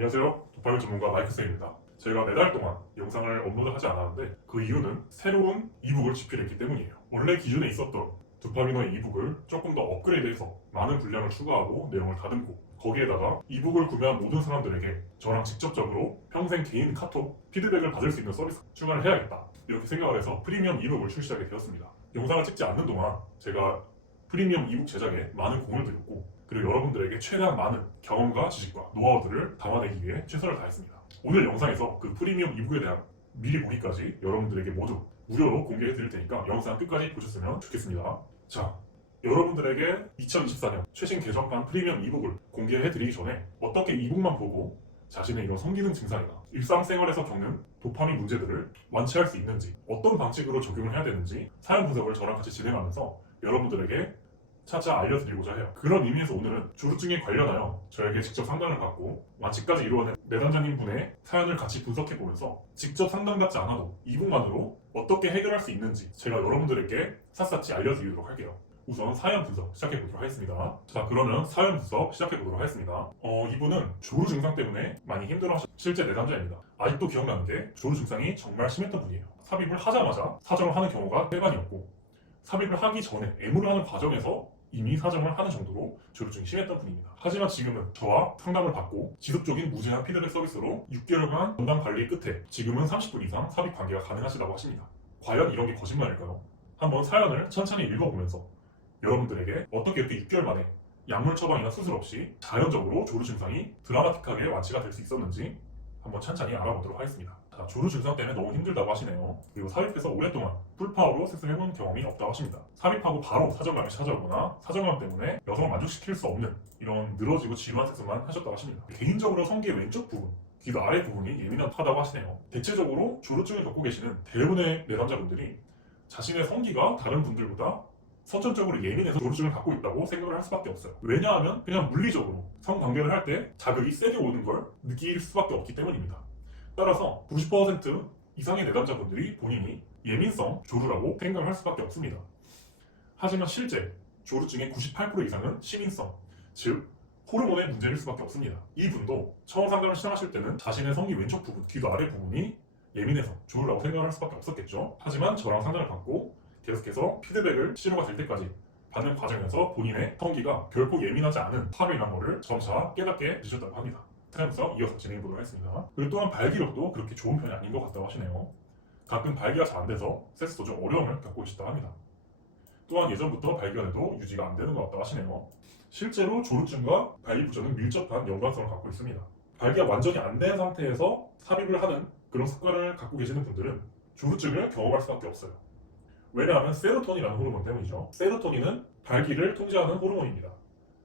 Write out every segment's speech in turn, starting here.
안녕하세요. 도파민 전문가 마이크쌤입니다. 제가 4달 동안 영상을 업로드하지 않았는데 그 이유는 새로운 이북을 집필했기 때문이에요. 원래 기존에 있었던 도파민의 이북을 조금 더 업그레이드해서 많은 분량을 추가하고 내용을 다듬고 거기에다가 이북을 구매한 모든 사람들에게 저랑 직접적으로 평생 개인 카톡 피드백을 받을 수 있는 서비스 추가를 해야겠다. 이렇게 생각을 해서 프리미엄 이북을 출시하게 되었습니다. 영상을 찍지 않는 동안 제가 프리미엄 이북 제작에 많은 공을 들였고 그리고 여러분들에게 최대한 많은 경험과 지식과 노하우들을 담아내기 위해 최선을 다했습니다. 오늘 영상에서 그 프리미엄 이북에 대한 미리 보기까지 여러분들에게 모두 무료로 공개해 드릴 테니까 영상 끝까지 보셨으면 좋겠습니다. 자, 여러분들에게 2024년 최신 개정판 프리미엄 이북을 공개해 드리기 전에 어떻게 이북만 보고 자신의 이런 성기능 증상이나 일상생활에서 겪는 도파민 문제들을 완치할 수 있는지, 어떤 방식으로 적용을 해야 되는지 사연 분석을 저랑 같이 진행하면서 여러분들에게 차차 알려드리고자 해요. 그런 의미에서 오늘은 조루증에 관련하여 저에게 직접 상담을 받고 완치까지 이루어낸 내담자님 분의 사연을 같이 분석해보면서 직접 상담받지 않아도 이북만으로 어떻게 해결할 수 있는지 제가 여러분들에게 샅샅이 알려드리도록 할게요. 우선 사연 분석 시작해보도록 하겠습니다. 자, 그러면 사연 분석 시작해보도록 하겠습니다. 이분은 조루 증상 때문에 많이 힘들어하신 실제 내담자입니다. 아직도 기억나는 게 조루 증상이 정말 심했던 분이에요. 삽입을 하자마자 사정을 하는 경우가 태반이었고 삽입을 하기 전에 애무를 하는 과정에서 이미 사정을 하는 정도로 조루증이 심했던 분입니다. 하지만 지금은 저와 상담을 받고 지속적인 무제한 피드백 서비스로 6개월간 건강 관리 끝에 지금은 30분 이상 삽입 관계가 가능하시다고 하십니다. 과연 이런 게 거짓말일까요? 한번 사연을 천천히 읽어보면서 여러분들에게 어떻게 이렇게 6개월 만에 약물 처방이나 수술 없이 자연적으로 조루 증상이 드라마틱하게 완치가 될 수 있었는지 한번 천천히 알아보도록 하겠습니다. 자, 조루 증상 때문에 너무 힘들다고 하시네요. 그리고 삽입해서 오랫동안 풀파워로 섹스해본 경험이 없다고 하십니다. 삽입하고 바로 사정감이 찾아오거나 사정감 때문에 여성을 만족시킬 수 없는 이런 늘어지고 지루한 섹스만 하셨다고 하십니다. 개인적으로 성기의 왼쪽 부분, 귀도 아래 부분이 예민하다고 하시네요. 대체적으로 조루증을 겪고 계시는 대부분의 내담자분들이 자신의 성기가 다른 분들보다 선천적으로 예민해서 조루증을 갖고 있다고 생각을 할 수밖에 없어요. 왜냐하면 그냥 물리적으로 성관계를 할 때 자극이 세게 오는 걸 느낄 수밖에 없기 때문입니다. 따라서 90% 이상의 내담자분들이 본인이 예민성 조루라고 생각을 할 수밖에 없습니다. 하지만 실제 조루증의 98% 이상은 시민성, 즉 호르몬의 문제일 수밖에 없습니다. 이분도 처음 상담을 시작하실 때는 자신의 성기 왼쪽 부분, 귀도 아래 부분이 예민해서 조루라고 생각을 할 수밖에 없었겠죠. 하지만 저랑 상담을 받고 계속해서 피드백을 치료가 될 때까지 받는 과정에서 본인의 성기가 결코 예민하지 않은 파열이라는 것을 점차 깨닫게 되셨다고 합니다. 사연서 이어서 진행해 보도록 하겠습니다. 그리고 또한 발기력도 그렇게 좋은 편이 아닌 것 같다고 하시네요. 가끔 발기가 잘 안 돼서 섹스도 좀 어려움을 겪고 계시다고 합니다. 또한 예전부터 발기가 돼도 유지가 안 되는 것 같다고 하시네요. 실제로 조루증과 발기부전은 밀접한 연관성을 갖고 있습니다. 발기가 완전히 안 된 상태에서 삽입을 하는 그런 습관을 갖고 계시는 분들은 조루증을 경험할 수밖에 없어요. 왜냐하면 세로토닌이라는 호르몬 때문이죠. 세로토닌은 발기를 통제하는 호르몬입니다.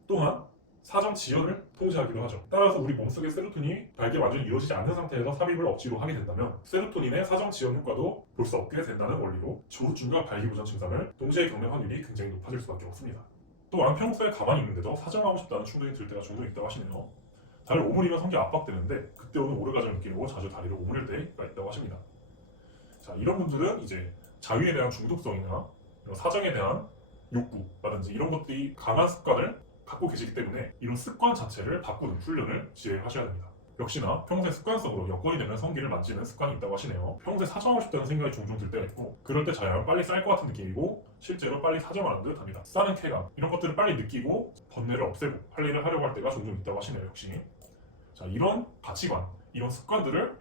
또한 사정 지연을 통제하기도 하죠. 따라서 우리 몸속의 세로토닌이 발기가 완전히 이루어지지 않는 상태에서 삽입을 억지로 하게 된다면 세로토닌의 사정 지연 효과도 볼 수 없게 된다는 원리로 조루증과 발기부전 증상을 동시에 겪는 확률이 굉장히 높아질 수밖에 없습니다. 또한 평소에 가만히 있는데도 사정하고 싶다는 충동이 들 때가 종종 있다고 하시네요. 다리를 오므리면 성기 압박되는데 그때 오는 오르가즘을 느끼고 자주 다리를 오므릴 때가 있다고 하십니다. 자, 이런 분들은 이제 자유에 대한 중독성이나 사정에 대한 욕구라든지 이런 것들이 강한 습관을 갖고 계시기 때문에 이런 습관 자체를 바꾸는 훈련을 진행하셔야 됩니다. 역시나 평소에 습관성으로 여건이 되면 성기를 만지는 습관이 있다고 하시네요. 평소에 사정하고 싶다는 생각이 종종 들 때가 있고 그럴 때 자연 빨리 쌀 것 같은 느낌이고 실제로 빨리 사정하는 듯 합니다. 싸는 쾌감 이런 것들을 빨리 느끼고 번뇌를 없애고 할 일을 하려고 할 때가 종종 있다고 하시네요. 역시 자, 이런 가치관 이런 습관들을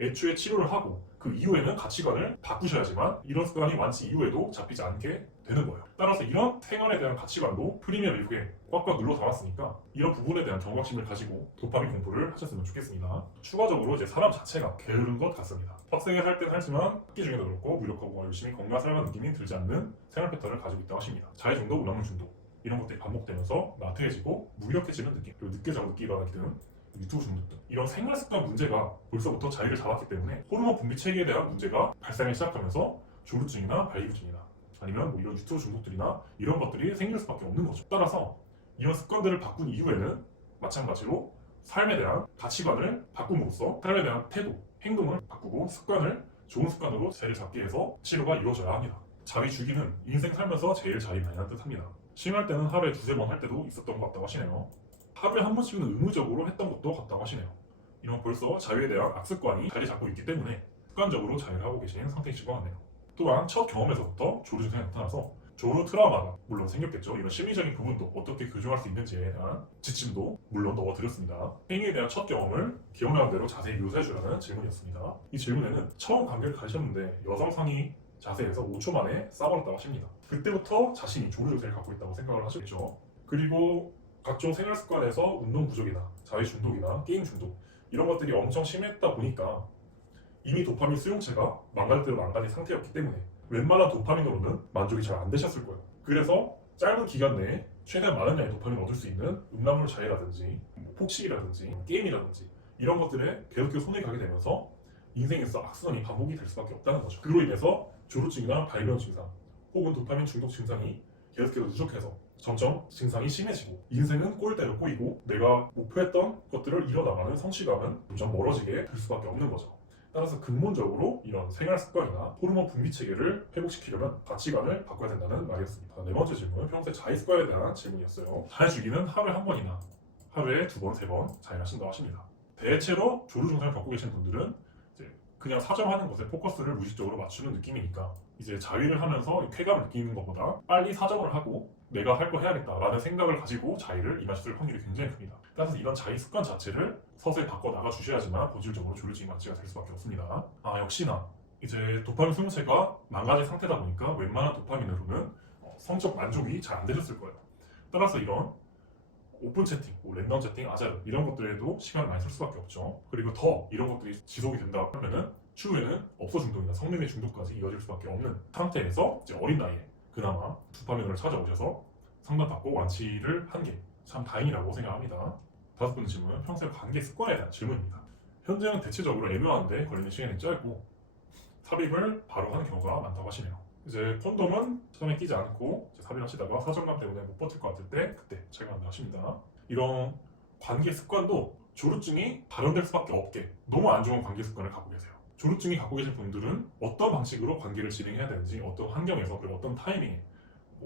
애초에 치료를 하고 그 이후에는 가치관을 바꾸셔야지만 이런 습관이 완치 이후에도 잡히지 않게 되는 거예요. 따라서 이런 생활에 대한 가치관도 프리미엄 이북에 꽉꽉 눌러 담았으니까 이런 부분에 대한 경각심을 가지고 도파민 공부를 하셨으면 좋겠습니다. 추가적으로 이제 사람 자체가 게으른 것 같습니다. 빡세게 살 때는 하지만 학기 중에도 그렇고 무력하고 열심히 건강 살아가는 느낌이 들지 않는 생활 패턴을 가지고 있다고 하십니다. 자해 중독, 음란물 중독 이런 것들이 반복되면서 나태해지고 무력해지는 느낌 그리고 늦게 자고 늦게 일어나게 되는 유튜브 중독 등 이런 생활 습관 문제가 벌써부터 자리를 잡았기 때문에 호르몬 분비 체계에 대한 문제가 발생하기 시작하면서 조루증이나 발기부전이나 아니면 뭐 이런 유튜브 중독들이나 이런 것들이 생길 수밖에 없는 거죠. 따라서 이런 습관들을 바꾼 이후에는 마찬가지로 삶에 대한 가치관을 바꿈으로써 삶에 대한 태도, 행동을 바꾸고 습관을 좋은 습관으로 자리를 잡게 해서 치료가 이루어져야 합니다. 자위 주기는 인생 살면서 제일 자리 많이 난 듯 합니다. 심할 때는 하루에 2-3번 할 때도 있었던 것 같다고 하시네요. 하루에 한 번씩은 의무적으로 했던 것도 같다고 하시네요. 이런 벌써 자유에 대한 악습관이 자리 잡고 있기 때문에 습관적으로 자유를 하고 계신 상태이실 것 같네요. 또한 첫 경험에서부터 조루 증상이 나타나서 조루 트라우마가 물론 생겼겠죠. 이런 심리적인 부분도 어떻게 교정할 수 있는지에 대한 지침도 물론 넣어드렸습니다. 행위에 대한 첫 경험을 기억나는 대로 자세히 묘사해주라는 질문이었습니다. 이 질문에는 처음 관계를 가지셨는데 여성 상의 자세에서 5초 만에 싸버렸다고 하십니다. 그때부터 자신이 조루 증상을 갖고 있다고 생각을 하셨겠죠. 그리고 각종 생활 습관에서 운동 부족이나 자위 중독이나 게임 중독 이런 것들이 엄청 심했다 보니까 이미 도파민 수용체가 망가질 대로 망가진 상태였기 때문에 웬만한 도파민으로는 만족이 잘 안 되셨을 거예요. 그래서 짧은 기간 내에 최대한 많은 양의 도파민을 얻을 수 있는 음란물 자해라든지 폭식이라든지 게임이라든지 이런 것들에 계속해서 손이 가게 되면서 인생에서 악순환이 반복이 될 수밖에 없다는 거죠. 그로 인해서 조루증이나 발병 증상 혹은 도파민 중독 증상이 계속해서 누적해서 점점 증상이 심해지고 인생은 꼴대로 꼬이고 내가 목표했던 것들을 이뤄나가는 성취감은 점점 멀어지게 될 수밖에 없는 거죠. 따라서 근본적으로 이런 생활 습관이나 호르몬 분비 체계를 회복시키려면 가치관을 바꿔야 된다는 말이었습니다. 네 번째 질문은 평소에 자위 습관에 대한 질문이었어요. 자위 주기는 하루에 한 번이나 하루에 2번, 3번 자위하신다고 하십니다. 대체로 조루 증상을 겪고 계신 분들은 이제 그냥 사정하는 것에 포커스를 무의식적으로 맞추는 느낌이니까 이제 자위를 하면서 쾌감을 느끼는 것보다 빨리 사정을 하고 내가 할 거 해야겠다라는 생각을 가지고 자위를 임하셨을 확률이 굉장히 큽니다. 따라서 이런 자위 습관 자체를 서서히 바꿔 나가 주셔야지만 본질적으로 조루증이 완치가 될 수밖에 없습니다. 역시나 이제 도파민 수용체가 망가진 상태다 보니까 웬만한 도파민으로는 성적 만족이 잘 안 되셨을 거예요. 따라서 이런 오픈 채팅, 랜덤 채팅, 아자르 이런 것들에도 시간을 많이 쓸 수밖에 없죠. 그리고 더 이런 것들이 지속이 된다 하면은 추후에는 업소 중독이나 성매매 중독까지 이어질 수밖에 없는 상태에서 이제 어린 나이에 그나마 도파민을 찾아오셔서 상담받고 완치를 한 게 참 다행이라고 생각합니다. 다섯 번째 질문은 평소의 관계 습관에 대한 질문입니다. 현재는 대체적으로 애매한데 걸리는 시간이 짧고 삽입을 바로 하는 경우가 많다고 하시네요. 이제 콘돔은 처음에 끼지 않고 삽입하시다가 사정감 때문에 못 버틸 것 같을 때 그때 착용한다 하십니다. 이런 관계 습관도 조루증이 발현될 수밖에 없게 너무 안 좋은 관계 습관을 갖고 계세요. 조루증이 갖고 계신 분들은 어떤 방식으로 관계를 진행해야 되는지 어떤 환경에서 그리고 어떤 타이밍에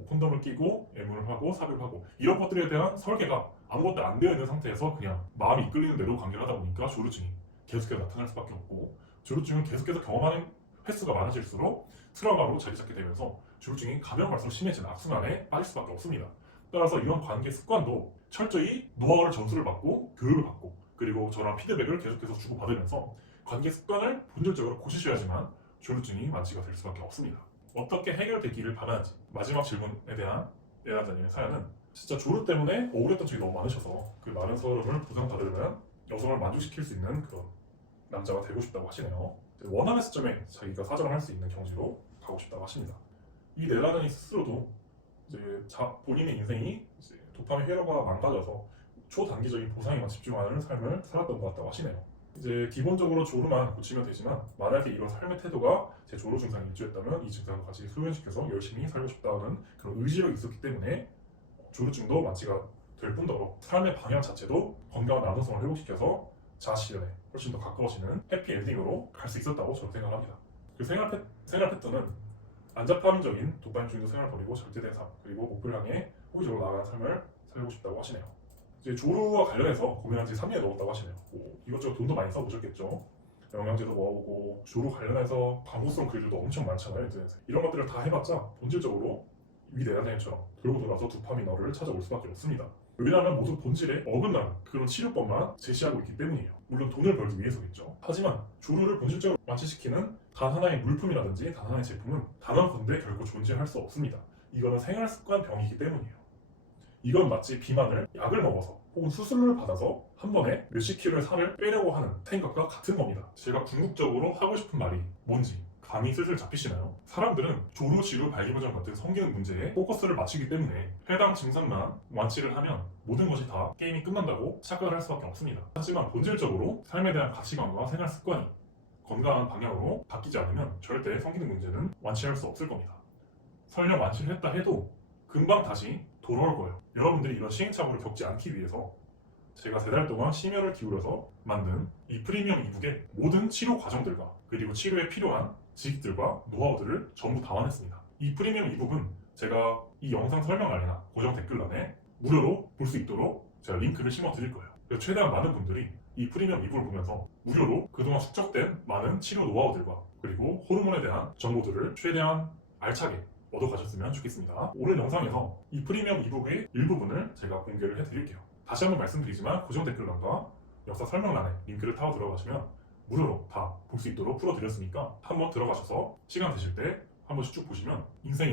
콘돔을 끼고 애무를 하고 삽입하고 이런 것들에 대한 설계가 아무것도 안 되어 있는 상태에서 그냥 마음이 이끌리는 대로 관계를 하다 보니까 조루증이 계속해서 나타날 수밖에 없고 조루증을 계속해서 경험하는 횟수가 많아질수록 트라우마로 자리 잡게 되면서 조루증이 가면 갈수록 심해지는 악순환에 빠질 수밖에 없습니다. 따라서 이런 관계 습관도 철저히 노하우를 전수를 받고 교육을 받고 그리고 저런 피드백을 계속해서 주고받으면서 관계 습관을 본질적으로 고치셔야지만 조루증이 완치가 될 수밖에 없습니다. 어떻게 해결되기를 바라는지 마지막 질문에 대한 내담자님의 사연은 진짜 조루 때문에 억울했던 적이 너무 많으셔서 그 많은 서름을 보상받으려면 여성을 만족시킬 수 있는 그런 남자가 되고 싶다고 하시네요. 원하는 시점에 자기가 사정을 할 수 있는 경지로 가고 싶다고 하십니다. 이 내담자님 스스로도 이제 본인의 인생이 이제 도파민 회로가 망가져서 초단기적인 보상에만 집중하는 삶을 살았던 것 같다고 하시네요. 이제 기본적으로 조루만 고치면 되지만 만약에 이런 삶의 태도가 제 조루 증상에 일조했다면 이 증상을 같이 소연시켜서 열심히 살고 싶다는 그런 의지가 있었기 때문에 조루증도 완치가 될 뿐더러 삶의 방향 자체도 건강한 남성성을 회복시켜서 자아실현에 훨씬 더 가까워지는 해피엔딩으로 갈 수 있었다고 저는 생각합니다. 그 생활 패턴은 안자파민적인 도파민 중독 생활을 버리고 절제된 삶 그리고 목표를 향해 호기적으로 나아가는 삶을 살고 싶다고 하시네요. 이제 조루와 관련해서 고민한 지 3년이 넘었다고 하시네요. 이것저것 돈도 많이 써보셨겠죠. 영양제도 모아보고 조루 관련해서 광고성 글들도 엄청 많잖아요. 인터넷에. 이런 것들을 다 해봤자 본질적으로 위 내담자님처럼 돌고 돌아서 도파민어를 찾아올 수밖에 없습니다. 왜냐하면 모두 본질에 어긋나는 그런 치료법만 제시하고 있기 때문이에요. 물론 돈을 벌기 위해서겠죠. 하지만 조루를 본질적으로 완치시키는 단 하나의 물품이라든지 단 하나의 제품은 단언컨대 결코 존재할 수 없습니다. 이거는 생활습관 병이기 때문이에요. 이건 마치 비만을 약을 먹어서 혹은 수술을 받아서 한 번에 몇십 킬로의 살을 빼려고 하는 생각과 같은 겁니다. 제가 궁극적으로 하고 싶은 말이 뭔지 감이 슬슬 잡히시나요? 사람들은 조루, 지루, 발기부전 같은 성기능 문제에 포커스를 맞추기 때문에 해당 증상만 완치를 하면 모든 것이 다 게임이 끝난다고 착각을 할 수밖에 없습니다. 하지만 본질적으로 삶에 대한 가치관과 생활 습관이 건강한 방향으로 바뀌지 않으면 절대 성기능 문제는 완치할 수 없을 겁니다. 설령 완치를 했다 해도 금방 다시 돌아올 거예요. 여러분들이 이런 시행착오를 겪지 않기 위해서 제가 3달 동안 심혈을 기울여서 만든 이 프리미엄 이북의 모든 치료 과정들과 그리고 치료에 필요한 지식들과 노하우들을 전부 담아냈습니다. 이 프리미엄 이북은 제가 이 영상 설명란이나 고정 댓글란에 무료로 볼 수 있도록 제가 링크를 심어 드릴 거예요. 그래서 최대한 많은 분들이 이 프리미엄 이북을 보면서 무료로 그동안 축적된 많은 치료 노하우들과 그리고 호르몬에 대한 정보들을 최대한 알차게 얻어가셨으면 좋겠습니다. 오늘 영상에서 이 프리미엄 이북의 일부분을 제가 공개를 해드릴게요. 다시 한번 말씀드리지만 고정 댓글란과 역사 설명란에 링크를 타고 들어가시면 무료로 다 볼 수 있도록 풀어드렸으니까 한번 들어가셔서 시간 되실 때 한 번씩 쭉 보시면 인생에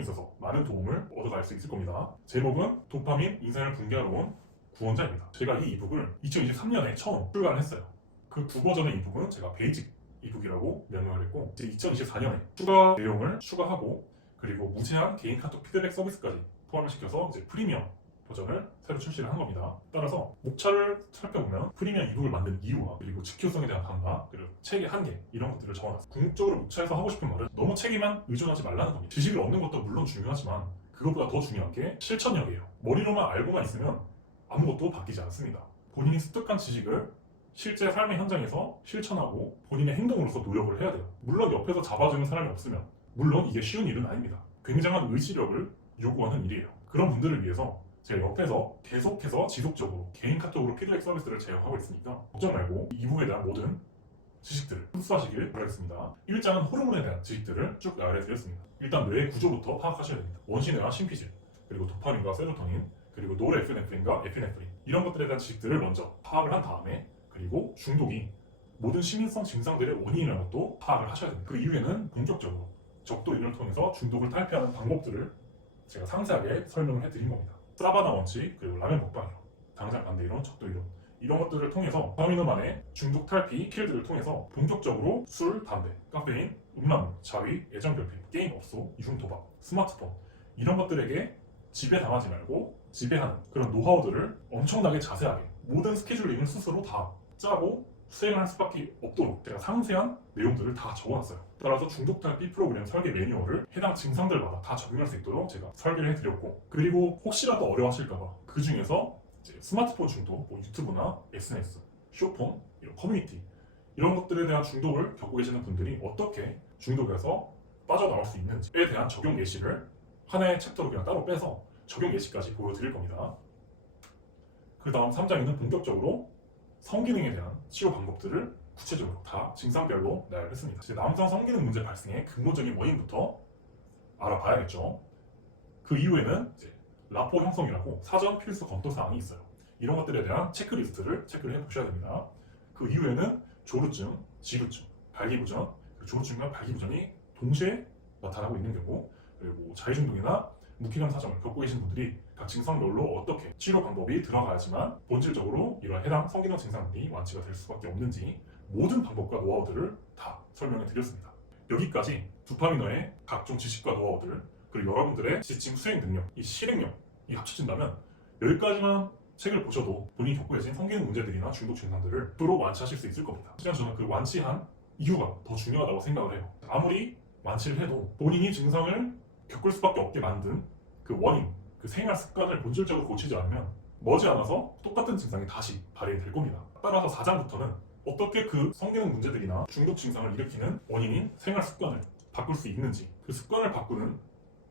있어서 많은 도움을 얻어갈 수 있을 겁니다. 제목은 도파민 인생을 붕괴하러 온 구원자입니다. 제가 이 이북을 2023년에 처음 출간을 했어요. 그 두 버전의 이북은 제가 베이직 이북이라고 명명을 했고 이제 2024년에 추가 내용을 추가하고 그리고 무제한 개인 카톡 피드백 서비스까지 포함을 시켜서 이제 프리미엄 버전을 새로 출시를 한 겁니다. 따라서 목차를 살펴보면 프리미엄 이북을 만든 이유와 그리고 지켜성에 대한 강화 그리고 책의 한계 이런 것들을 적어놨어요. 궁극적으로 목차에서 하고 싶은 말은 너무 책에만 의존하지 말라는 겁니다. 지식을 얻는 것도 물론 중요하지만 그것보다 더 중요한 게 실천력이에요. 머리로만 알고만 있으면 아무것도 바뀌지 않습니다. 본인이 습득한 지식을 실제 삶의 현장에서 실천하고 본인의 행동으로서 노력을 해야 돼요. 물론 옆에서 잡아주는 사람이 없으면 물론 이게 쉬운 일은 아닙니다. 굉장한 의지력을 요구하는 일이에요. 그런 분들을 위해서 제가 옆에서 계속해서 지속적으로 개인 카톡으로 피드백 서비스를 제공하고 있으니까 걱정 말고 이북에 대한 모든 지식들을 흡수하시길 바라겠습니다. 1장은 호르몬에 대한 지식들을 쭉 나열해드렸습니다. 일단 뇌의 구조부터 파악하셔야 됩니다. 원시뇌와 심피질, 그리고 도파민과 세로토닌, 그리고 노르에피네프린과 에피네프린 이런 것들에 대한 지식들을 먼저 파악을 한 다음에 그리고 중독이 모든 시민성 증상들의 원인이라는 것도 파악을 하셔야 됩니다. 그 이후에는 본격적으로 적도인을 통해서 중독을 탈피하는 방법들을 제가 상세하게 설명을 해드린 겁니다. 사바나 원칙, 그리고 라면 먹방이론, 당장 반대 이론, 적도 이론 이런 것들을 통해서 도파민만의 중독 탈피 스킬들을 통해서 본격적으로 술, 담배, 카페인, 음란물, 자위, 애정 결핍, 게임 업소, 이중 도박, 스마트폰 이런 것들에게 지배당하지 말고 지배하는 그런 노하우들을 엄청나게 자세하게 모든 스케줄링을 스스로 다 짜고 수행할 수밖에 없도록 제가 상세한 내용들을 다 적어놨어요. 따라서 중독 탈피 프로그램 설계 매뉴얼을 해당 증상들마다 다 적용할 수 있도록 제가 설계를 해드렸고 그리고 혹시라도 어려워하실까봐 그 중에서 스마트폰 중독, 뭐 유튜브나 SNS, 쇼폰, 이런 커뮤니티 이런 것들에 대한 중독을 겪고 계시는 분들이 어떻게 중독에서 빠져나올 수 있는지에 대한 적용 예시를 하나의 챕터로 그냥 따로 빼서 적용 예시까지 보여드릴 겁니다. 그 다음 3장에는 본격적으로 성기능에 대한 치료 방법들을 구체적으로 다 증상별로 나열했습니다. 이제 남성 성기능 문제 발생의 근본적인 원인부터 알아봐야겠죠. 그 이후에는 이제 라포 형성이라고 사전 필수 검토 사항이 있어요. 이런 것들에 대한 체크리스트를 체크를 해보셔야 됩니다. 그 이후에는 조루증, 지루증, 발기부전, 조루증과 발기부전이 동시에 나타나고 있는 경우 그리고 자해중독이나 무기감 사정을 겪고 계신 분들이 각 증상별로 어떻게 치료 방법이 들어가야지만 본질적으로 이런 해당 성기능 증상들이 완치가 될 수밖에 없는지 모든 방법과 노하우들을 다 설명해 드렸습니다. 여기까지 도파민어의 각종 지식과 노하우들 그리고 여러분들의 지침 수행 능력, 이 실행력이 합쳐진다면 여기까지만 책을 보셔도 본인이 겪고 계신 성기능 문제들이나 중독 증상들을 프로 완치하실 수 있을 겁니다. 실제 저는 그 완치한 이유가 더 중요하다고 생각을 해요. 아무리 완치를 해도 본인이 증상을 겪을 수밖에 없게 만든 그 원인, 그 생활 습관을 본질적으로 고치지 않으면 머지않아서 똑같은 증상이 다시 발현될 겁니다. 따라서 4장부터는 어떻게 그 성기능 문제들이나 중독 증상을 일으키는 원인인 생활 습관을 바꿀 수 있는지 그 습관을 바꾸는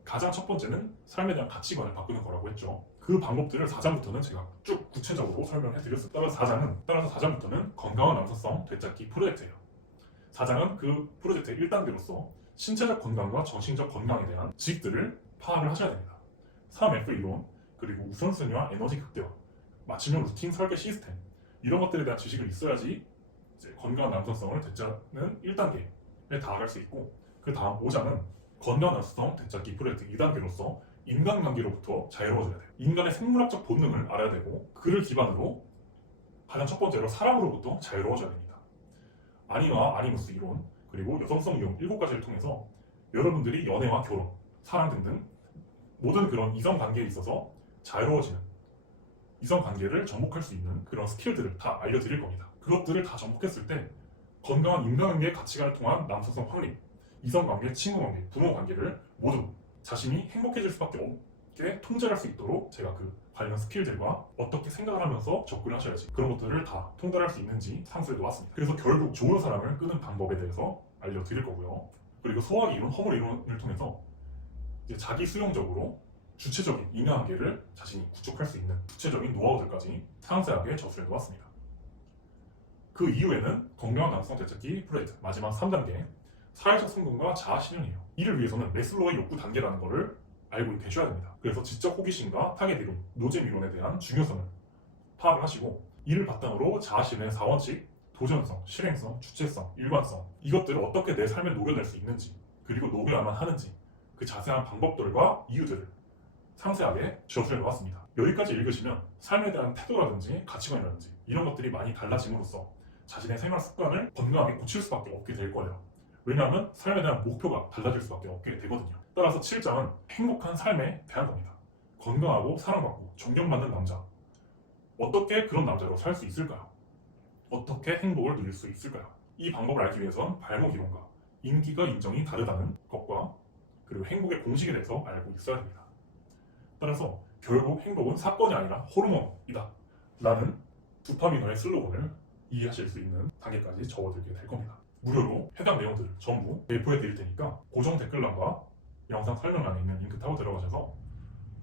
가장 첫 번째는 삶에 대한 가치관을 바꾸는 거라고 했죠. 그 방법들을 4장부터는 제가 쭉 구체적으로 설명해 드렸습니다. 따라서 4장부터는 건강한 남성성 되찾기 프로젝트예요. 4장은 그 프로젝트의 1단계로서 신체적 건강과 정신적 건강에 대한 지식들을 파악을 하셔야 됩니다. 3F 이론, 그리고 우선순위와 에너지 극대화, 맞춤형 루틴 설계 시스템 이런 것들에 대한 지식을 있어야지 이제 건강한 남성성을 되찾는 1단계에 다가갈 수 있고 그 다음 5장은 건강한 남성성 되찾기 프로젝트 2단계로서 인간관계로부터 자유로워져야 돼요. 인간의 생물학적 본능을 알아야 되고 그를 기반으로 가장 첫 번째로 사랑으로부터 자유로워져야 됩니다. 아니와 아니무스 이론 그리고 여성성 이론 7가지를 통해서 여러분들이 연애와 결혼, 사랑 등등 모든 그런 이성관계에 있어서 자유로워지는 이성관계를 정복할 수 있는 그런 스킬들을 다 알려드릴 겁니다. 그것들을 다 정복했을 때 건강한 인간관계의 가치관을 통한 남성성 확립, 이성관계, 친구관계, 부모관계를 모두 자신이 행복해질 수밖에 없게 통제할 수 있도록 제가 그 관련 스킬들과 어떻게 생각을 하면서 접근을 하셔야지 그런 것들을 다 통달할 수 있는지 상수해 놓았습니다. 그래서 결국 좋은 사람을 끄는 방법에 대해서 알려드릴 거고요. 그리고 소화기 이론, 허물 이론을 통해서 이제 자기 수용적으로 주체적인 인간관계를 자신이 구축할 수 있는 구체적인 노하우들까지 상세하게 저술해 놓았습니다. 그 이후에는 건강한 남성 되찾기 프로젝트 마지막 3단계 사회적 성공과 자아 실현이에요. 이를 위해서는 매슬로우의 욕구 단계라는 것을 알고 계셔야 됩니다. 그래서 지적 호기심과 타겟 이론, 노잼 이론에 대한 중요성을 파악을 하시고 이를 바탕으로 자아 실현의 4원칙, 도전성, 실행성, 주체성, 일관성 이것들을 어떻게 내 삶에 녹여낼 수 있는지 그리고 녹여야만 하는지 그 자세한 방법들과 이유들을 상세하게 저술해 놓았습니다. 여기까지 읽으시면 삶에 대한 태도라든지 가치관이라든지 이런 것들이 많이 달라짐으로써 자신의 생활 습관을 건강하게 고칠 수밖에 없게 될 거예요. 왜냐하면 삶에 대한 목표가 달라질 수밖에 없게 되거든요. 따라서 7장은 행복한 삶에 대한 겁니다. 건강하고 사랑받고 존경받는 남자. 어떻게 그런 남자로 살 수 있을까요? 어떻게 행복을 누릴 수 있을까요? 이 방법을 알기 위해선 발목 이론과 인기가 인정이 다르다는 것과 그리고 행복의 공식에 대해서 알고 있어야 됩니다. 따라서 결국 행복은 사건이 아니라 호르몬이다 라는 도파민화의 슬로건을 이해하실 수 있는 단계까지 적어드리게 될 겁니다. 무료로 해당 내용들을 전부 배포해 드릴 테니까 고정 댓글란과 영상 설명란에 있는 링크 타고 들어가셔서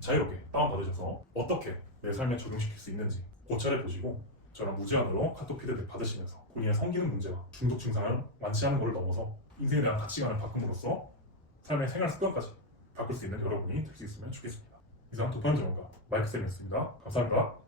자유롭게 다운받으셔서 어떻게 내 삶에 적용시킬 수 있는지 고찰해 보시고 저랑 무제한으로 카톡 피드백 받으시면서 본인의 성기능 문제와 중독 증상을 완치하는 것을 넘어서 인생에 대한 가치관을 바꿈으로써 삶의 생활 습관까지 바꿀 수 있는 여러분이 될 수 있으면 좋겠습니다. 이상 도파민 전문가 마이크쌤이었습니다. 감사합니다.